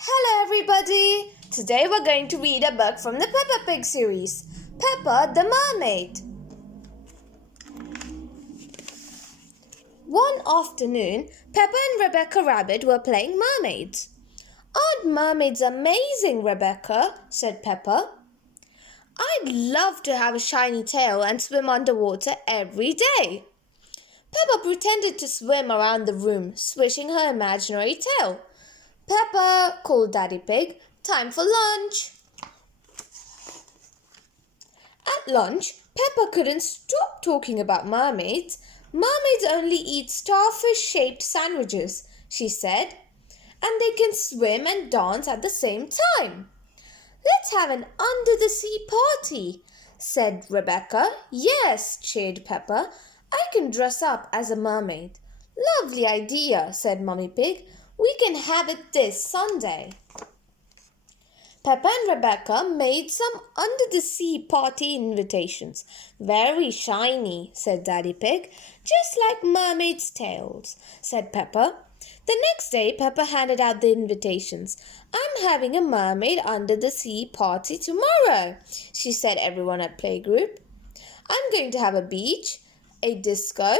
Hello everybody! Today we're going to read a book from the Peppa Pig series, Peppa The Mermaid. One afternoon, Peppa and Rebecca Rabbit were playing mermaids. "Aren't mermaids amazing, Rebecca?" said Peppa. "I'd love to have a shiny tail and swim underwater every day." Peppa pretended to swim around the room, swishing her imaginary tail. "Peppa," called Daddy Pig, "time for lunch." At lunch, Peppa couldn't stop talking about mermaids. "Mermaids only eat starfish-shaped sandwiches," she said, "and they can swim and dance at the same time." "Let's have an under-the-sea party," said Rebecca. "Yes," cheered Peppa. "I can dress up as a mermaid." "Lovely idea," said Mummy Pig. "We can have it this Sunday." Peppa and Rebecca made some under-the-sea party invitations. "Very shiny," said Daddy Pig. "Just like mermaids' tails," said Peppa. The next day, Peppa handed out the invitations. "I'm having a mermaid under-the-sea party tomorrow," she said everyone at playgroup. "I'm going to have a beach, a disco,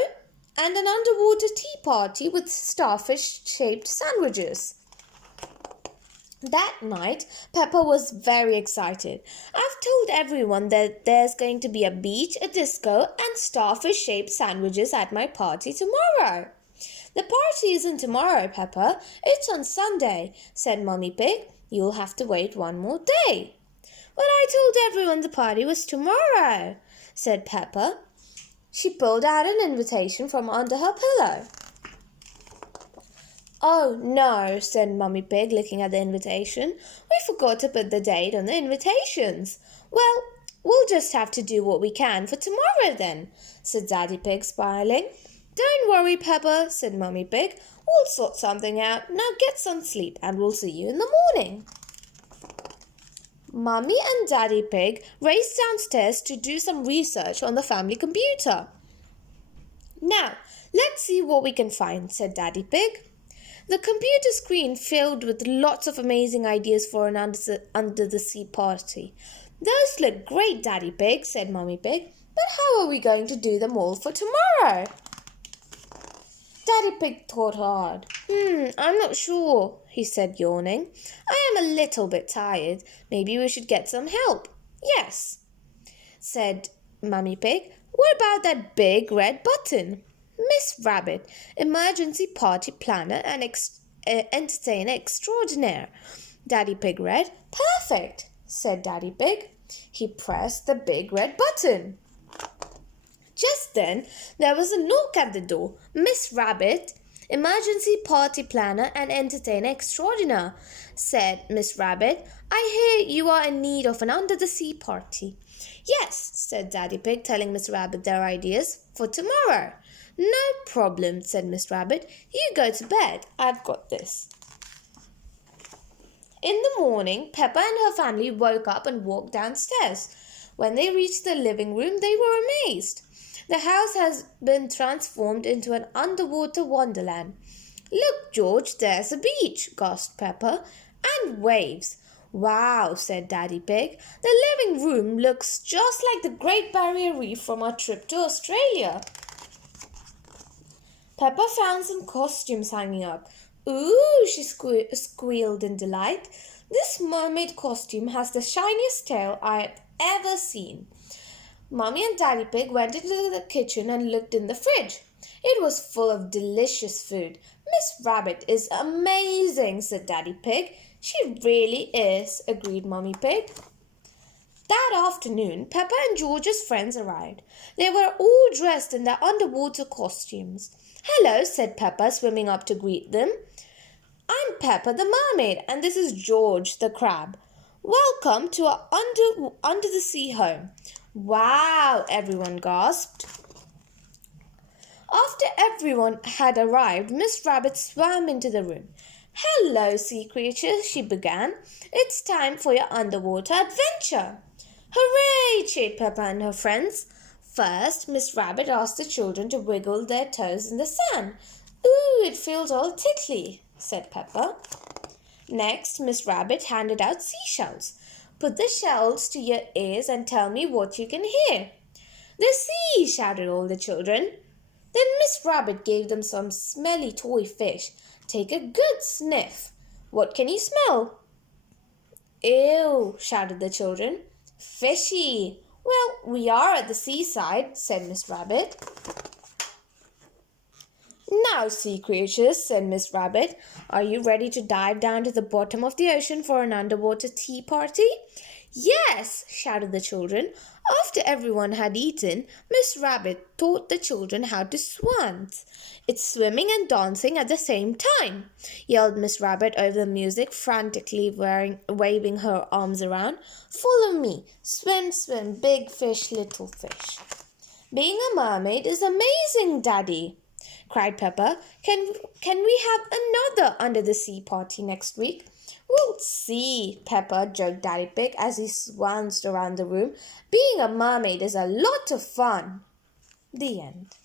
and an underwater tea party with starfish-shaped sandwiches." That night, Peppa was very excited. "I've told everyone that there's going to be a beach, a disco, and starfish-shaped sandwiches at my party tomorrow." "The party isn't tomorrow, Peppa. It's on Sunday," said Mummy Pig. "You'll have to wait one more day." "Well, I told everyone the party was tomorrow," said Peppa. She pulled out an invitation from under her pillow. "Oh, no," said Mummy Pig, looking at the invitation. "We forgot to put the date on the invitations." "Well, we'll just have to do what we can for tomorrow then," said Daddy Pig, smiling. "Don't worry, Peppa," said Mummy Pig. "We'll sort something out. Now get some sleep and we'll see you in the morning." Mummy and Daddy Pig raced downstairs to do some research on the family computer. "Now, let's see what we can find," said Daddy Pig. The computer screen filled with lots of amazing ideas for an under-the-sea party. "Those look great, Daddy Pig," said Mummy Pig. "But how are we going to do them all for tomorrow?" Daddy Pig thought hard. I'm not sure," he said, yawning. "I am a little bit tired. Maybe we should get some help." "Yes," said Mummy Pig. "What about that big red button? Miss Rabbit, emergency party planner and entertainer extraordinaire." Daddy Pig read. "Perfect," said Daddy Pig. He pressed the big red button. Just then, there was a knock at the door. "Miss Rabbit, emergency party planner and entertainer extraordinaire," said Miss Rabbit. "I hear you are in need of an under-the-sea party." "Yes," said Daddy Pig, telling Miss Rabbit their ideas for tomorrow. "No problem," said Miss Rabbit. "You go to bed. I've got this." In the morning, Peppa and her family woke up and walked downstairs. When they reached the living room, they were amazed. The house has been transformed into an underwater wonderland. "Look, George, there's a beach," gasped Peppa. "And waves." "Wow," said Daddy Pig. "The living room looks just like the Great Barrier Reef from our trip to Australia." Peppa found some costumes hanging up. "Ooh," she squealed in delight. "This mermaid costume has the shiniest tail I have ever seen." Mummy and Daddy Pig went into the kitchen and looked in the fridge. It was full of delicious food. "Miss Rabbit is amazing," said Daddy Pig. "She really is," agreed Mummy Pig. That afternoon, Peppa and George's friends arrived. They were all dressed in their underwater costumes. "Hello," said Peppa, swimming up to greet them. "I'm Peppa the Mermaid, and this is George the Crab. Welcome to our under-the-sea home." "Wow," everyone gasped. After everyone had arrived, Miss Rabbit swam into the room. "Hello, sea creatures," she began. "It's time for your underwater adventure." "Hooray!" cheered Peppa and her friends. First, Miss Rabbit asked the children to wiggle their toes in the sand. "Ooh, it feels all tickly," said Peppa. Next, Miss Rabbit handed out seashells. Put the shells to your ears and tell me what you can hear. The sea, shouted all the children. Then Miss Rabbit gave them some smelly toy fish. Take a good sniff. What can you smell? Ew, shouted the children. Fishy. Well, we are at the seaside, said Miss Rabbit. Now, sea creatures, said Miss Rabbit, are you ready to dive down to the bottom of the ocean for an underwater tea party? Yes, shouted the children. After everyone had eaten, Miss Rabbit taught the children how to swans. It's swimming and dancing at the same time, yelled Miss Rabbit over the music, frantically waving her arms around. Follow me. Swim, swim, big fish, little fish. Being a mermaid is amazing, Daddy, cried Peppa. Can we have another under the sea party next week? We'll see, Peppa joked Daddy Pig as he swanced around the room. Being a mermaid is a lot of fun. The end.